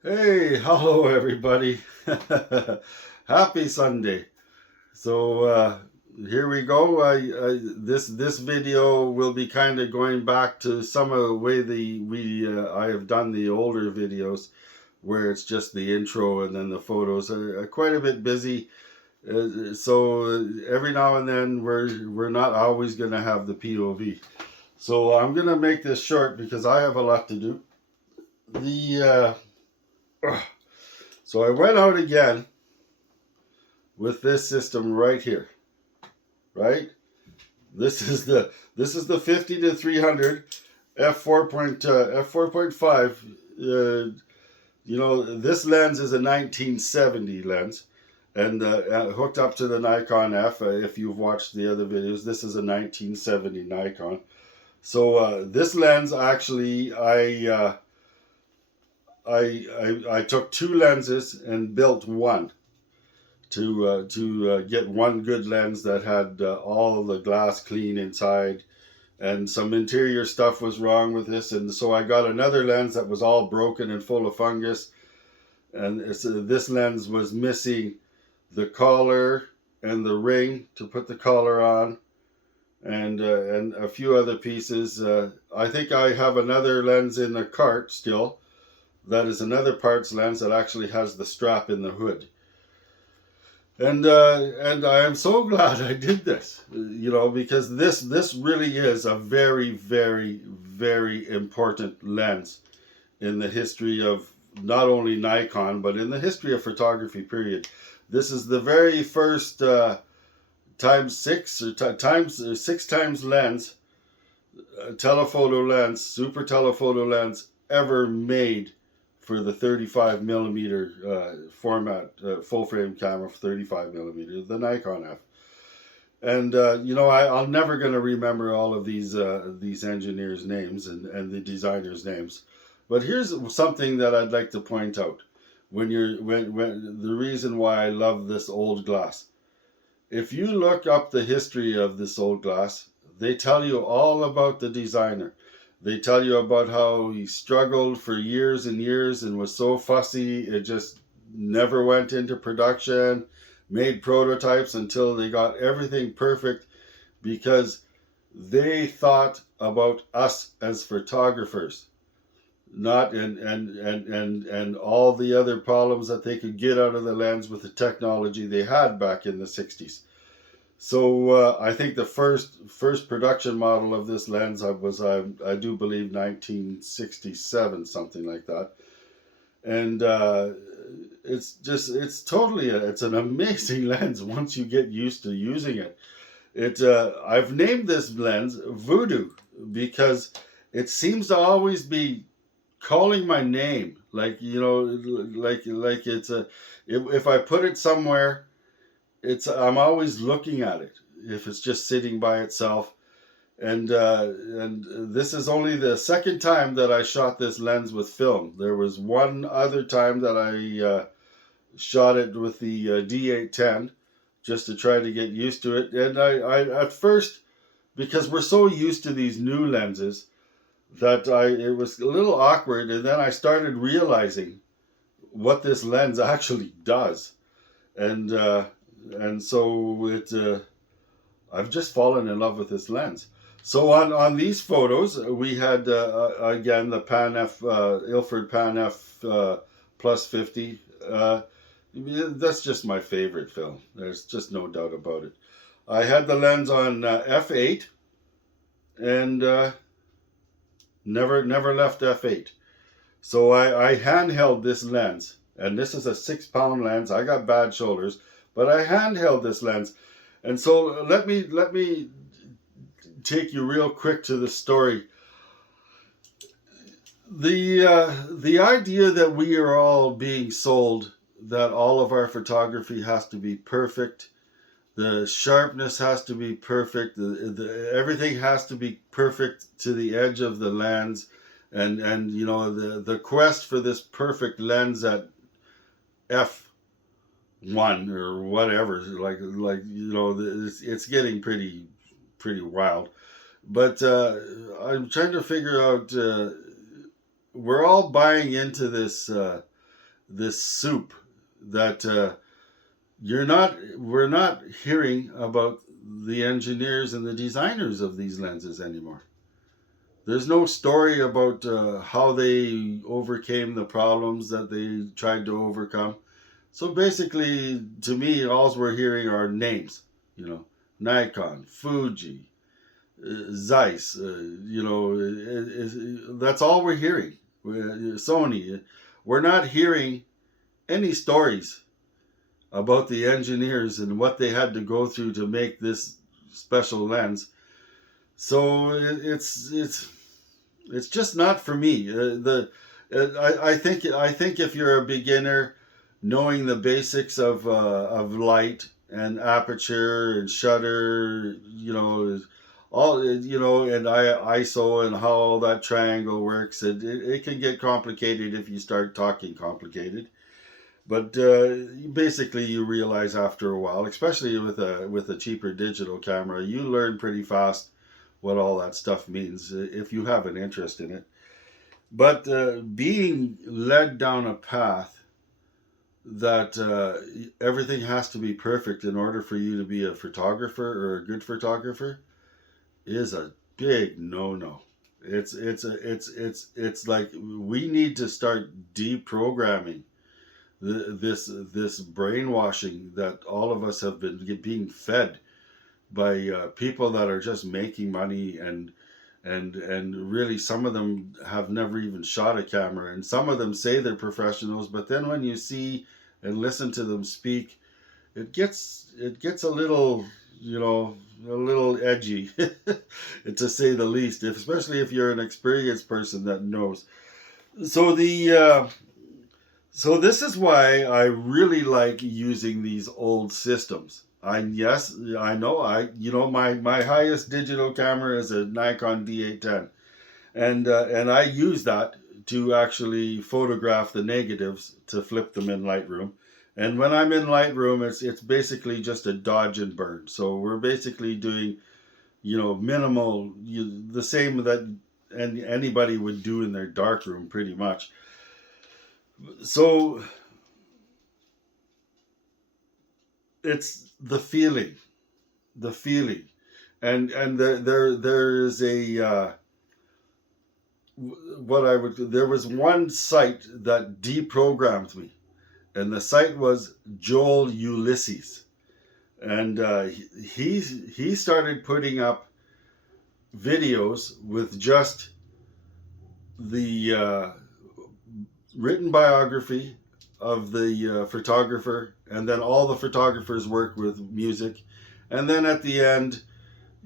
Hey, hello everybody. Happy Sunday. So here we go. This video will be kind of going back to some of the way I have done the older videos, where it's just the intro and then the photos are quite a bit busy. So every now and then we're not always going to have the POV. So I'm going to make this short because I have a lot to do. The So I went out again with this system right here, right? This is the 50 to 300 f4.5. This lens is a 1970 lens, and hooked up to the Nikon F. If you've watched the other videos, this is a 1970 Nikon. So this lens actually, I took two lenses and built one to get one good lens that had all the glass clean inside, and some interior stuff was wrong with this, and so I got another lens that was all broken and full of fungus, and this lens was missing the collar and the ring to put the collar on, and a few other pieces. I think I have another lens in the cart still. That is another parts lens that actually has the strap in the hood. And I am so glad I did this, because this really is a very, very, very important lens in the history of not only Nikon but in the history of photography. Period. This is the very first times six times 6 times lens, telephoto lens, super telephoto lens ever made for the 35 millimeter format, full frame camera for 35 millimeter, the Nikon F. And I'm never going to remember all of these engineers' names and the designers' names, but here's something that I'd like to point out. When the reason why I love this old glass, if you look up the history of this old glass, they tell you all about the designer. They tell you about how he struggled for years and years and was so fussy, it just never went into production, made prototypes until they got everything perfect because they thought about us as photographers, not and all the other problems that they could get out of the lens with the technology they had back in the 60s. So I think the first production model of this lens I do believe 1967, something like that, and it's an amazing lens once you get used to using it. I've named this lens Voodoo because it seems to always be calling my name, like it's a if I put it somewhere, I'm always looking at it if it's just sitting by itself. And this is only the second time that I shot this lens with film. There was one other time that I shot it with the D810 just to try to get used to it. And I at first, because we're so used to these new lenses, that it was a little awkward. And then I started realizing what this lens actually does, and so I've just fallen in love with this lens. So on these photos, we had again the Pan F, Ilford Pan F plus 50. That's just my favorite film. There's just no doubt about it. I had the lens on f8, and never left f8. So I handheld this lens, and this is a 6 pound lens. I got bad shoulders, but I handheld this lens. And so let me take you real quick to the story. The idea that we are all being sold that all of our photography has to be perfect, the sharpness has to be perfect, everything has to be perfect to the edge of the lens, and the quest for this perfect lens at f1 or whatever, it's getting pretty wild. But I'm trying to figure out. We're all buying into this this soup that we're not hearing about the engineers and the designers of these lenses anymore. There's no story about how they overcame the problems that they tried to overcome. So basically, to me, all we're hearing are names. You know, Nikon, Fuji, Zeiss. That's all we're hearing. Sony. We're not hearing any stories about the engineers and what they had to go through to make this special lens. So it's just not for me. I think if you're a beginner, knowing the basics of light and aperture and shutter, all and ISO and how all that triangle works, it can get complicated if you start talking complicated. But basically, you realize after a while, especially with a cheaper digital camera, you learn pretty fast what all that stuff means if you have an interest in it. But being led down a path that everything has to be perfect in order for you to be a photographer or a good photographer is a big no-no. It's like we need to start deprogramming this brainwashing that all of us have been being fed by people that are just making money, and really some of them have never even shot a camera, and some of them say they're professionals, but then when you see and listen to them speak, it gets a little, a little edgy to say the least, especially if you're an experienced person that knows. So so this is why I really like using these old systems. Yes, I know. My highest digital camera is a Nikon D810, and I use that to actually photograph the negatives to flip them in Lightroom. And when I'm in Lightroom, it's basically just a dodge and burn. So we're basically doing minimal, the same that anybody would do in their darkroom, pretty much. So it's the feeling, and there is a there was one site that deprogrammed me, and the site was Joel Ulysses, and he started putting up videos with just the written biography of the photographer, and then all the photographers work with music, and then at the end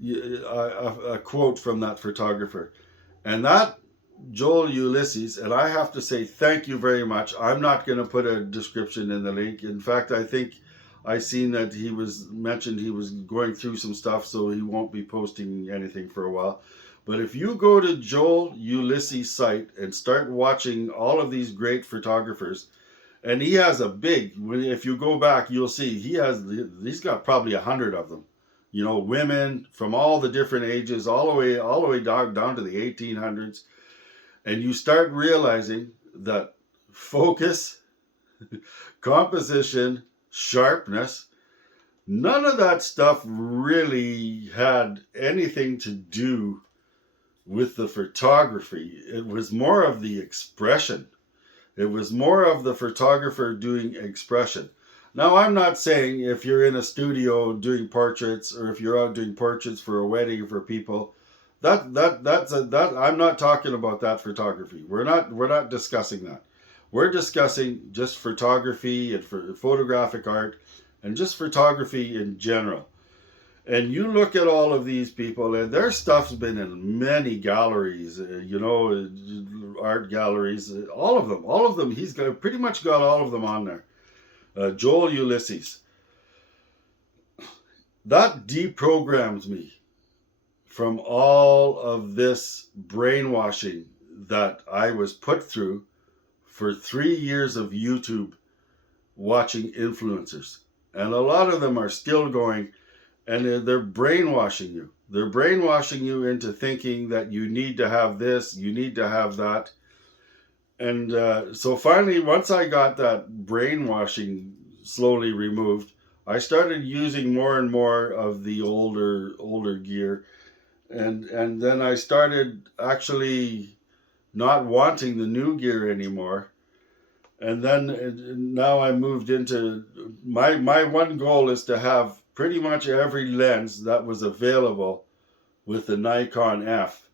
a quote from that photographer. And that Joel Ulysses, and I have to say thank you very much. I'm not going to put a description in the link. In fact, I think I seen that he was mentioned he was going through some stuff, so he won't be posting anything for a while. But if you go to Joel Ulysses' site and start watching all of these great photographers, and he has a big, if you go back, you'll see he's got probably 100 of them. Women from all the different ages, all the way down to the 1800s. And you start realizing that focus, composition, sharpness, none of that stuff really had anything to do with the photography. It was more of the expression. It was more of the photographer doing expression. Now, I'm not saying if you're in a studio doing portraits, or if you're out doing portraits for a wedding for people, that I'm not talking about that photography. We're not discussing that. We're discussing just photography and photographic art, and just photography in general. And you look at all of these people, and their stuff's been in many galleries, art galleries, all of them. He's pretty much got all of them on there. Joel Ulysses. That deprograms me from all of this brainwashing that I was put through for 3 years of YouTube watching influencers. And a lot of them are still going, and they're brainwashing you. They're brainwashing you into thinking that you need to have this, you need to have that. And so finally, once I got that brainwashing slowly removed, I started using more and more of the older gear, and then I started actually not wanting the new gear anymore. And then now I moved into my one goal is to have pretty much every lens that was available with the Nikon F,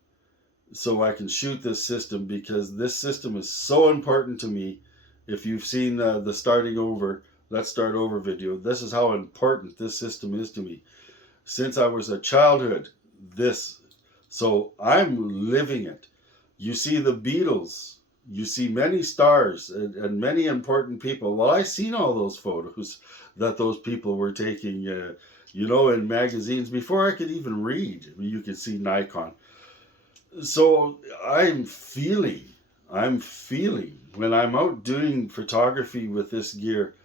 so I can shoot this system, because this system is so important to me. If you've seen the let's start over video, this is how important this system is to me. Since I was a childhood, this, so I'm living it. You see the Beatles, you see many stars and many important people. Well, I seen all those photos that those people were taking, in magazines before I could even read. You could see Nikon. So I'm feeling when I'm out doing photography with this gear,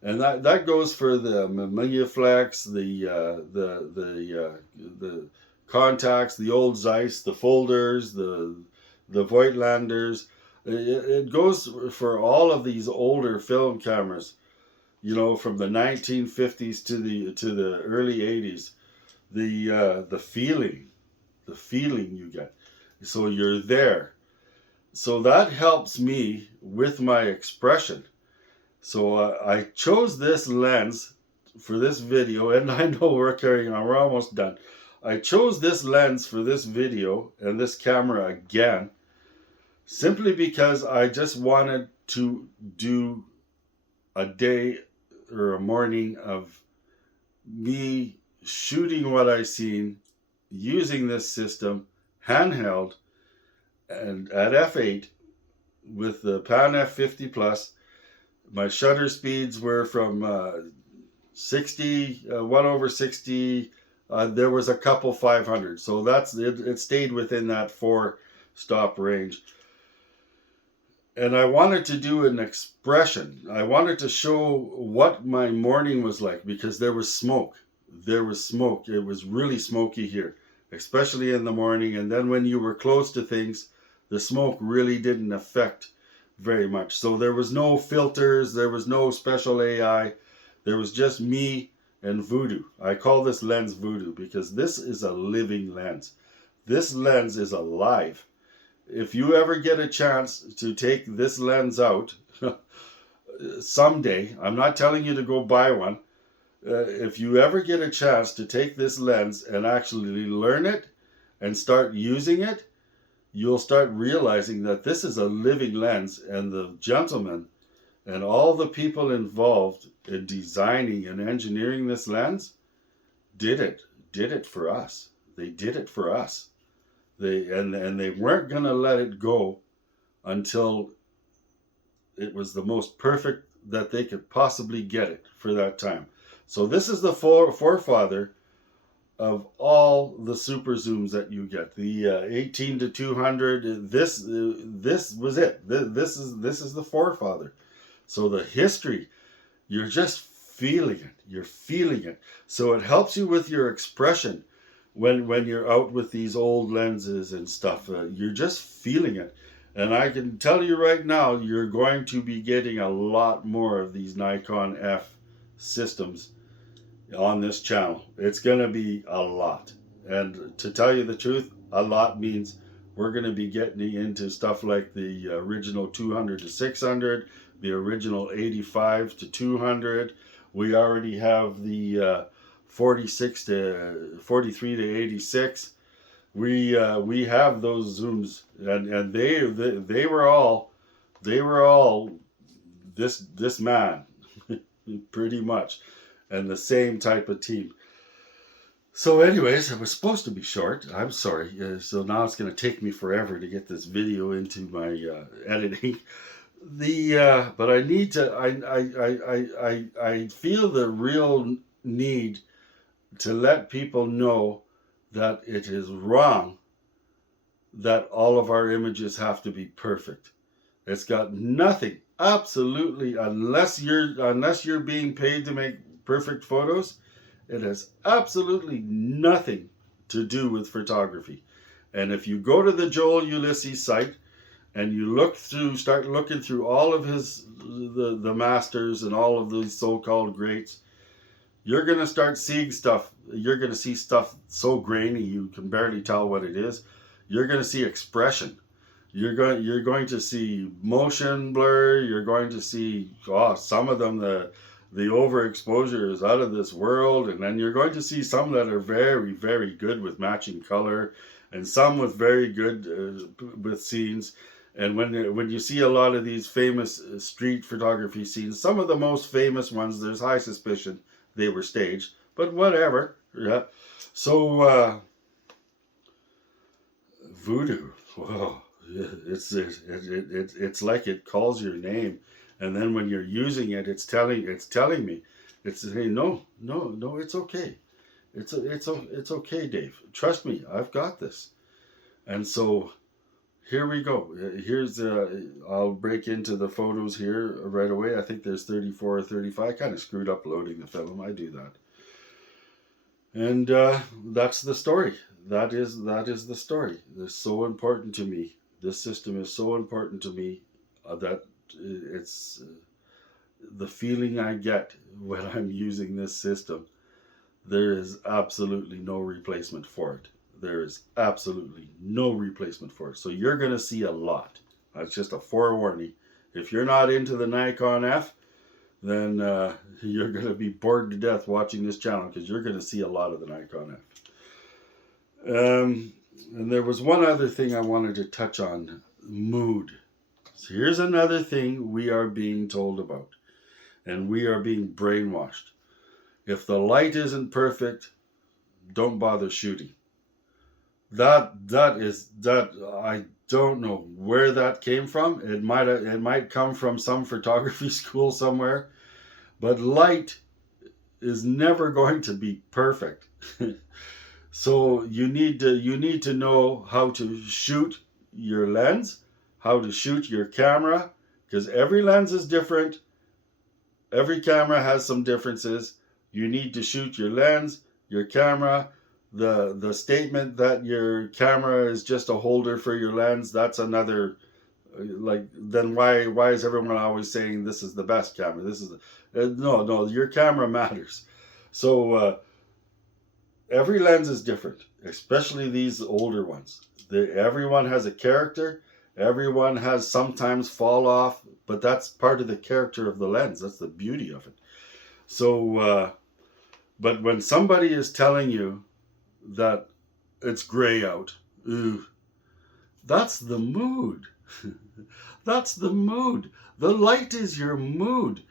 and that goes for the Mamiaflex, the contacts, the old Zeiss, the folders, the Voigtlanders. It goes for all of these older film cameras, from the 1950s to the early 80s. The feeling you get. So you're there. So that helps me with my expression. So I chose this lens for this video, and I know we're carrying on. We're almost done. I chose this lens for this video and this camera again, simply because I just wanted to do a day or a morning of me shooting what I seen, using this system handheld and at f8 with the Pan F50 Plus. My shutter speeds were from 60, 1/60. There was a couple 500, so that's it. It stayed within that 4-stop range. And I wanted to do an expression. I wanted to show what my morning was like, because there was smoke. There was smoke. It was really smoky here, especially in the morning. And then when you were close to things, the smoke really didn't affect very much. So there was no filters. There was no special AI. There was just me and voodoo. I call this lens voodoo because this is a living lens. This lens is alive. If you ever get a chance to take this lens out someday, I'm not telling you to go buy one. If you ever get a chance to take this lens and actually learn it and start using it, you'll start realizing that this is a living lens, and the gentleman and all the people involved in designing and engineering this lens did it for us. They did it for us. They weren't going to let it go until it was the most perfect that they could possibly get it for that time. So this is the forefather of all the super zooms that you get. The 18 to 200. This was it. This is the forefather. So the history, you're just feeling it. You're feeling it. So it helps you with your expression when you're out with these old lenses and stuff. You're just feeling it. And I can tell you right now, you're going to be getting a lot more of these Nikon F systems on this channel. It's going to be a lot. And to tell you the truth, a lot means we're going to be getting into stuff like the original 200 to 600, the original 85 to 200. We already have the 46 to 43 to 86. We have those zooms, and they were all this man pretty much, and the same type of team. So anyways, it was supposed to be short. I'm sorry. So now it's going to take me forever to get this video into my editing. But I need to. I feel the real need to let people know that it is wrong that all of our images have to be perfect. It's got nothing, absolutely, unless you're being paid to make perfect photos, it has absolutely nothing to do with photography. And if you go to the Joel Ulysses site, and you start looking through all of the masters and all of these so-called greats, you're going to start seeing stuff. You're going to see stuff so grainy you can barely tell what it is. You're going to see expression. You're going to see motion blur. You're going to see some of them the overexposure is out of this world, and then you're going to see some that are very, very good with matching color, and some with very good with scenes. And when you see a lot of these famous street photography scenes, some of the most famous ones, there's high suspicion they were staged, but whatever. Yeah. So voodoo. Whoa. It's like it calls your name, and then when you're using it, it's telling me, it's saying no, it's okay, it's okay, Dave. Trust me, I've got this. And so here we go. Here's I'll break into the photos here right away. I think there's 34 or 35. I kind of screwed up loading the film. I do that. And that's the story. That is the story. It's so important to me. This system is so important to me that it's the feeling I get when I'm using this system. There is absolutely no replacement for it. There is absolutely no replacement for it. So you're going to see a lot. That's just a forewarning. If you're not into the Nikon F, then you're going to be bored to death watching this channel, because you're going to see a lot of the Nikon F. And there was one other thing I wanted to touch on, mood. So here's another thing we are being told about, and we are being brainwashed. If the light isn't perfect, don't bother shooting. That I don't know where that came from. It might come from some photography school somewhere, but light is never going to be perfect. So you need to know how to shoot your lens, how to shoot your camera, because every lens is different. Every camera has some differences. You need to shoot your lens, your camera. The statement that your camera is just a holder for your lens, that's another, like, then why is everyone always saying this is the best camera? This is no, your camera matters. So every lens is different, especially these older ones. Everyone has a character. Everyone has sometimes fall off, but that's part of the character of the lens. That's the beauty of it. So, but when somebody is telling you that it's gray out, ooh, that's the mood. That's the mood. The light is your mood.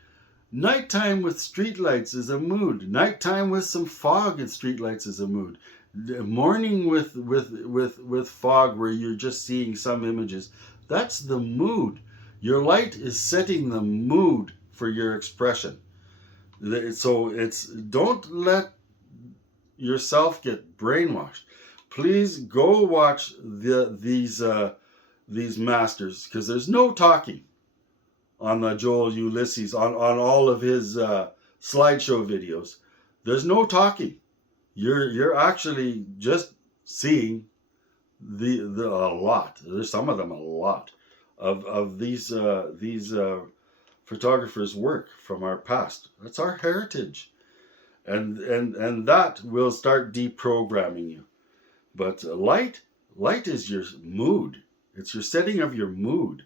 Nighttime with streetlights is a mood. Nighttime with some fog and streetlights is a mood. Morning with fog where you're just seeing some images, that's the mood. Your light is setting the mood for your expression. So don't let yourself get brainwashed. Please go watch these masters, because there's no talking on the Joel Ulysses, on all of his slideshow videos. There's no talking. You're actually just seeing a lot. There's some of them a lot of these photographers' work from our past. That's our heritage. And that will start deprogramming you. But light is your mood. It's your setting of your mood.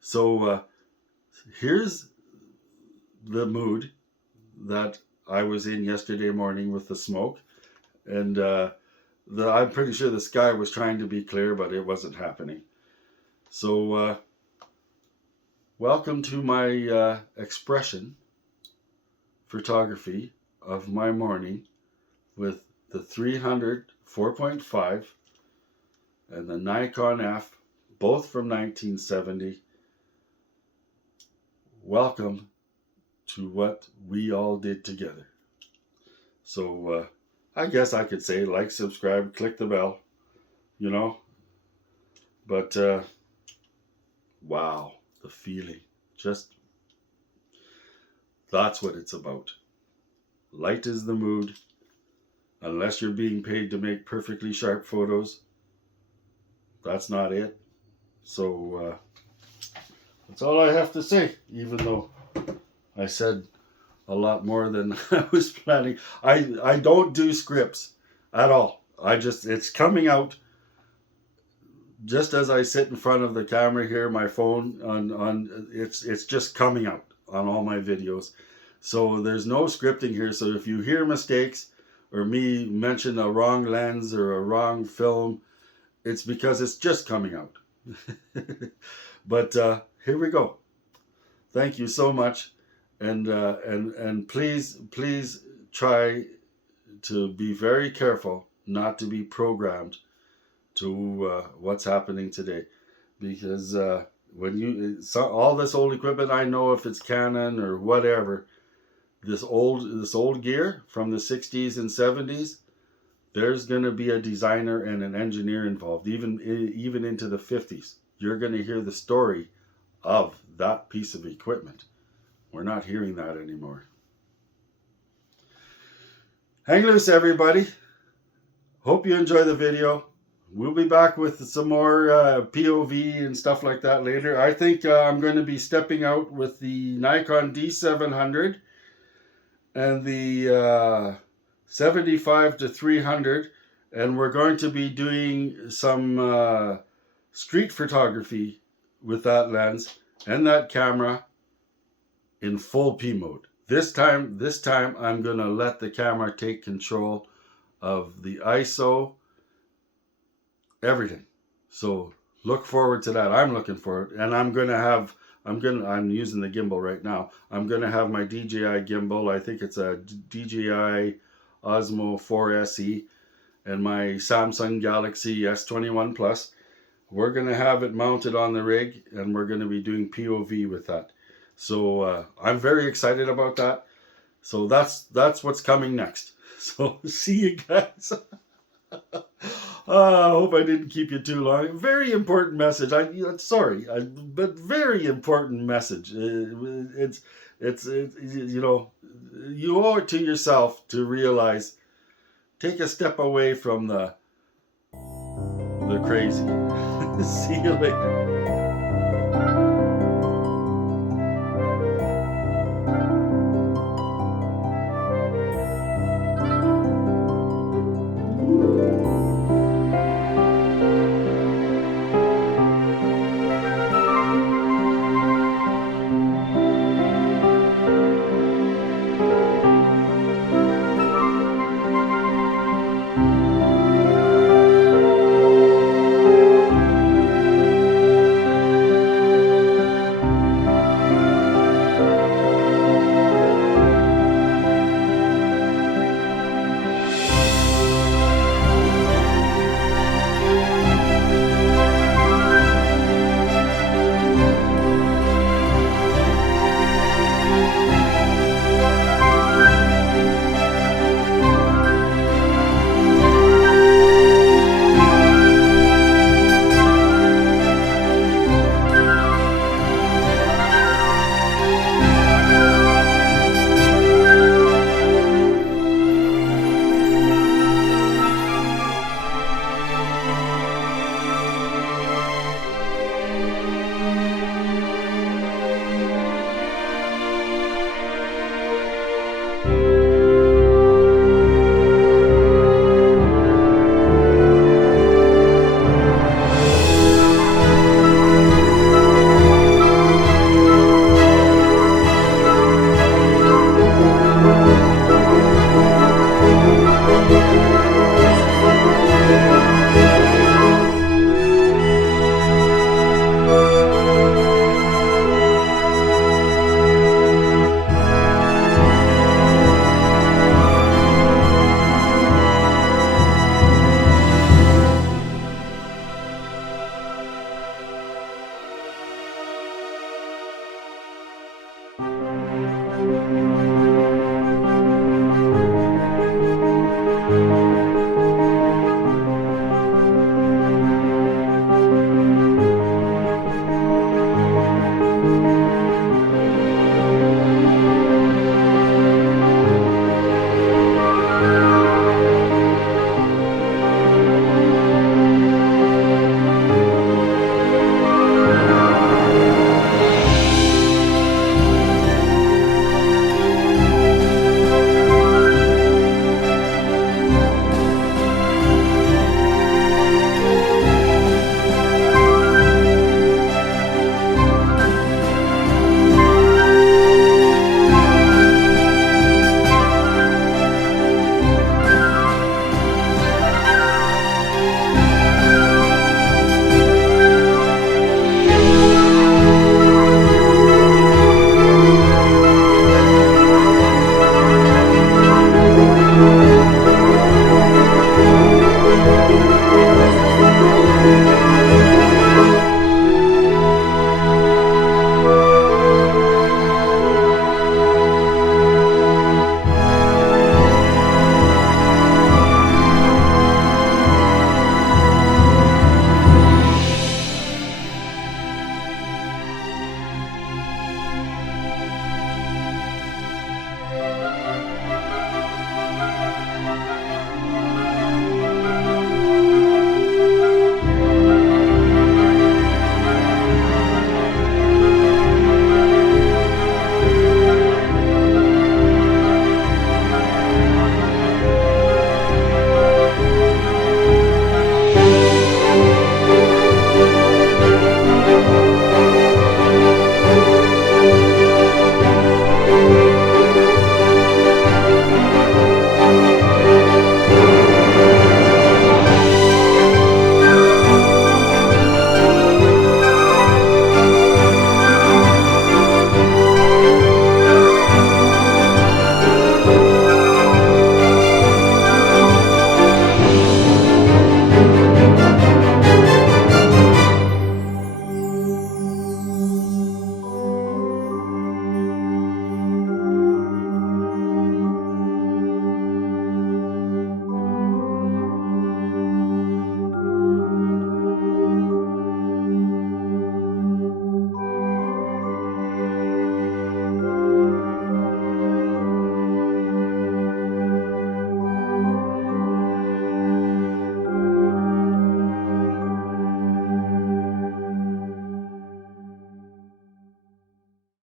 So here's the mood that I was in yesterday morning with the smoke. And I'm pretty sure the sky was trying to be clear, but it wasn't happening. So welcome to my expression photography of my morning with the 300 4.5 and the Nikon F, both from 1970. Welcome to what we all did together. So I guess I could say like, subscribe, click the bell, But wow, the feeling. Just, that's what it's about. Light is the mood. Unless you're being paid to make perfectly sharp photos, that's not it. So that's all I have to say, even though I said a lot more than I was planning. I don't do scripts at all. It's coming out just as I sit in front of the camera here, my phone on it's just coming out on all my videos. So there's no scripting here. So if you hear mistakes or me mention a wrong lens or a wrong film, it's because it's just coming out. But here we go. Thank you so much, and please try to be very careful not to be programmed to what's happening today, because all this old equipment, I know if it's Canon or whatever, this old gear from the 60s and 70s, there's going to be a designer and an engineer involved, even into the 50s. You're going to hear the story of that piece of equipment. We're not hearing that anymore. Hang loose, everybody. Hope you enjoy the video. We'll be back with some more POV and stuff like that later. I think I'm going to be stepping out with the Nikon D700 and the 75-300, and we're going to be doing some street photography with that lens and that camera in full P mode. This time I'm going to let the camera take control of the ISO, everything. So look forward to that. I'm looking forward, and I'm using the gimbal right now. I'm going to have my DJI gimbal. I think it's a DJI Osmo 4 SE, and my Samsung Galaxy S21 Plus. We're going to have it mounted on the rig, and we're going to be doing POV with that. So I'm very excited about that. So that's what's coming next. So see you guys. I hope I didn't keep you too long. Very important message. But very important message. It's you know, you owe it to yourself to realize, take a step away from the crazy. See you later.